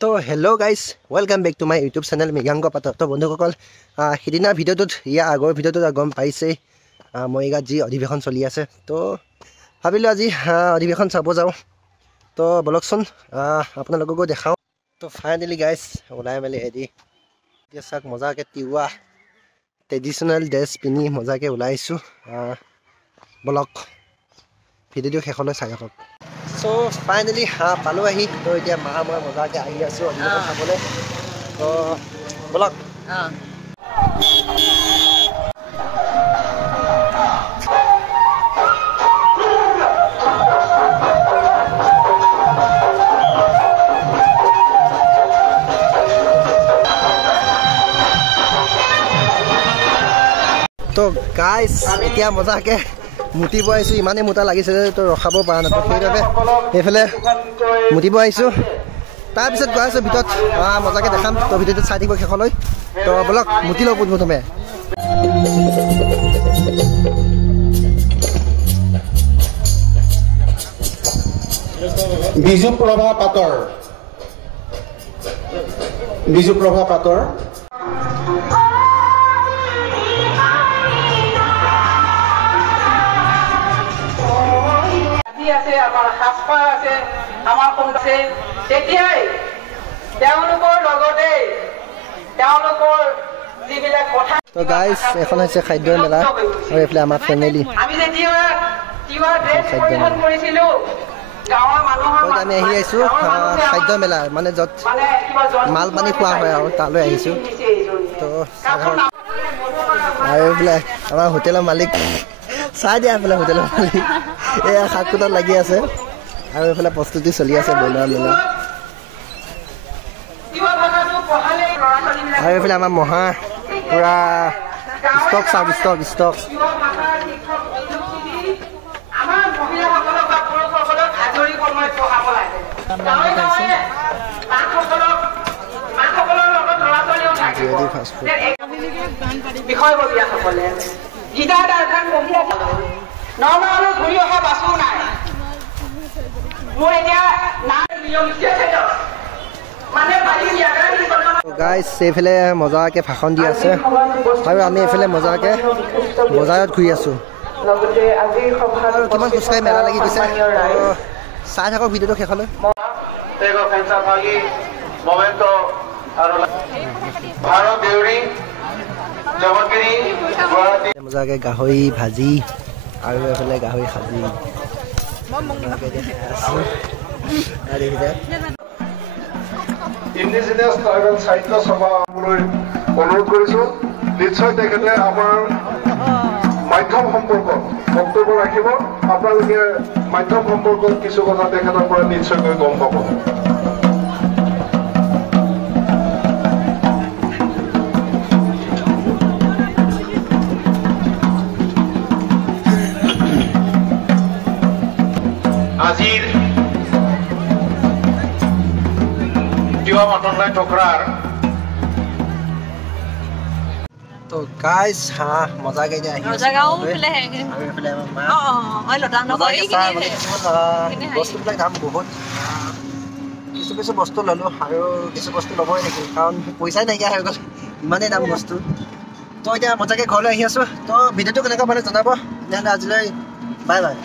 তো hello' guys welcome back to my YouTube channel Mrigank Patra. তো বন্ধুসকল সিদিনা ভিডিঅ'টোত আগৰ ভিডিঅ'টোত গম পাইছেই মৰিগাঁৱত যি অধিৱেশন চলি আছে। তো ভাবিলোঁ আজি অধিৱেশন চাব যাওঁ। তো বলকচোন আপোনালোককো দেখাওঁ। তো ফাইনেলি গাইজ ওলাই মেলি ৰেডি এতিয়া চাওক মজাকৈ তিৱা ট্ৰেডিশ্যনেল ড্ৰেছ পিন্ধি মজাকৈ ওলাইছোঁ। বলক ভিডিঅ'টো শেষলৈ চাই থাকক। সো ফাইনেলি পালোঁ আহি। তো এতিয়া মই মজাকৈ আহি আছোঁ অধিৱেশন চাবলৈ। তো বলক তো গাইজ এতিয়া মজাকৈ মুতিব আহিছোঁ। ইমানেই মোটা লাগিছে যে তো ৰখাব পৰা নাই। সেইবাবে সেইফালে মুতিব আহিছোঁ। তাৰপিছত গৈ আছোঁ ভিতৰত মজাকৈ দেখাম। তো ভিডিঅ'টো চাই থাকিব শেষলৈ। তো বলক মুতি লওঁ পোনপ্ৰথমে। বিজুপ্ৰভা পাতৰ আছে আমাৰ সাজপাৰ আছে আমাৰ আছে তেতিয়াই তেওঁলোকৰ লগতে তেওঁলোকৰ যিবিলাক কথা। তো গাইজ এখন হৈছে খাদ্যৰ মেলা আৰু এইফালে আমাৰ ফেমিলি আমি যেতিয়া তিৱা ড্ৰেছ পৰিধান কৰিছিলোঁ গাঁৱৰ মানুহৰ আমি আহি আহিছোঁ খাদ্য মেলা মানে য'ত মাল পানী খোৱা হয় আৰু তালৈ আহিছোঁ। তো আৰু এইফালে আমাৰ হোটেলৰ মালিক চাই দিয়া এইফালে হোটেলৰ মালিক এয়া শাক কোটাত লাগি আছে আৰু এইফালে প্ৰস্তুতি চলি আছে বনোৱা মেলা। আৰু এইফালে আমাৰ মহা পূৰা ষ্টক চাওক ষ্টক বিষয়ববীয়াসকলে গীতা দাৰ্শন পঢ়ি আছে নগাঁৱলৈ ঘূৰি অহা বাছো নাই। মোৰ এতিয়া গাইজ এইফালে মজাকৈ ভাষণ দি আছে আৰু আমি এইফালে মজাকৈ বজাৰত ঘূৰি আছোঁ। আৰু কিমান খোজকাঢ়ি মেলা লাগি গৈছে। চাই থাকক ভিডিঅ'টো শেষলৈ। মজাকৈ গাহৰি ভাজি আৰু এইফালে গাহৰি সাজি ইণ্ডিজিনিয়াছ ট্ৰাইবেল সাহিত্য সভা অনুৰোধ কৰিছোঁ। নিশ্চয় তেখেতে আমাৰ মাধ্যম সম্পৰ্ক বক্তব্য ৰাখিব। আপোনালোকে মাধ্যম সম্পৰ্কত কিছু কথা তেখেতৰ পৰা নিশ্চয়কৈ গম পাব। আজিৰ তিৱা মাতনলাই টকৰাৰ তো গাইজ মজাকৈ এতিয়া আহি বস্তুবিলাক দাম বহুত। কিছু বস্তু ল'লোঁ আৰু কিছু বস্তু ল'বই নেকি কাৰণ পইচাই নাইকিয়া হৈ গ'ল ইমানেই দাম বস্তু। তো এতিয়া মজাকৈ ঘৰলৈ আহি আছোঁ। তো ভিডিঅ'টো কেনেকুৱা পালে জনাব। তেতিয়াহ'লে আজিলৈ বাই বাই।